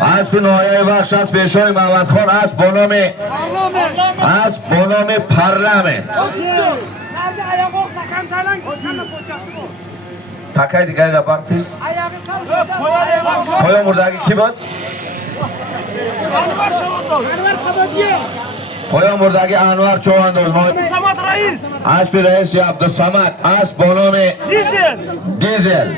اسب نایه بخش از پیشوی محمد خان اسب با نام پارلمنت. تکای دیگری را باختیست. پایا مردگی کی بود؟ پایا مردگی انور چواندوز. اسب رئیس عبدالصمد اسب با نام دیزل.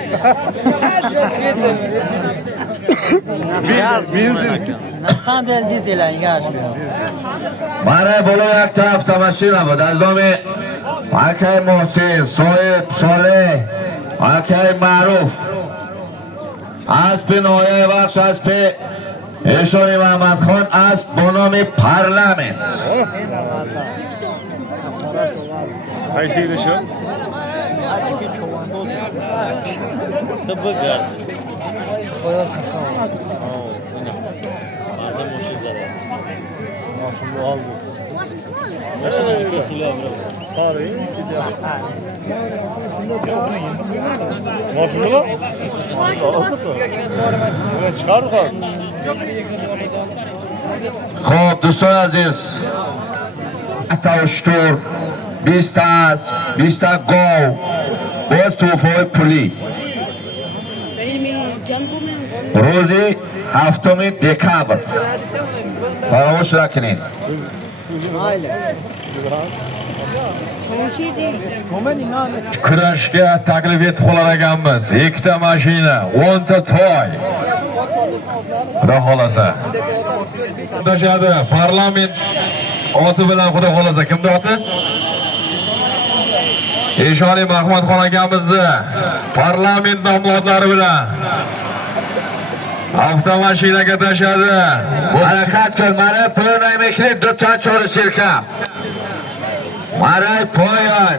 برای بلو یک تا автомашина بود از نام آقای محسن صاحب صالح آقای معروف. اسب نایه بخش اسب ایشان محمد خان اسب با نام پارلمنت. خب دوستان عزیز 10 اشتر 20 اسب 20 گاو باز توفای پولی روزی 7 دکبر فراموش نکنید. kurashga taklif etib qolar ekanmiz. 2 ta mashina, 10 ta toy. Xudo xolasa. Dashadi parlament oti bilan xudo xolasa kimda oti? Eshoni Mahmudxon akamizni parlament nomlodlari bilan avtomashinaga tashadi. Harakat qil, mana pulni 2 ta chori sirka. Maray poyan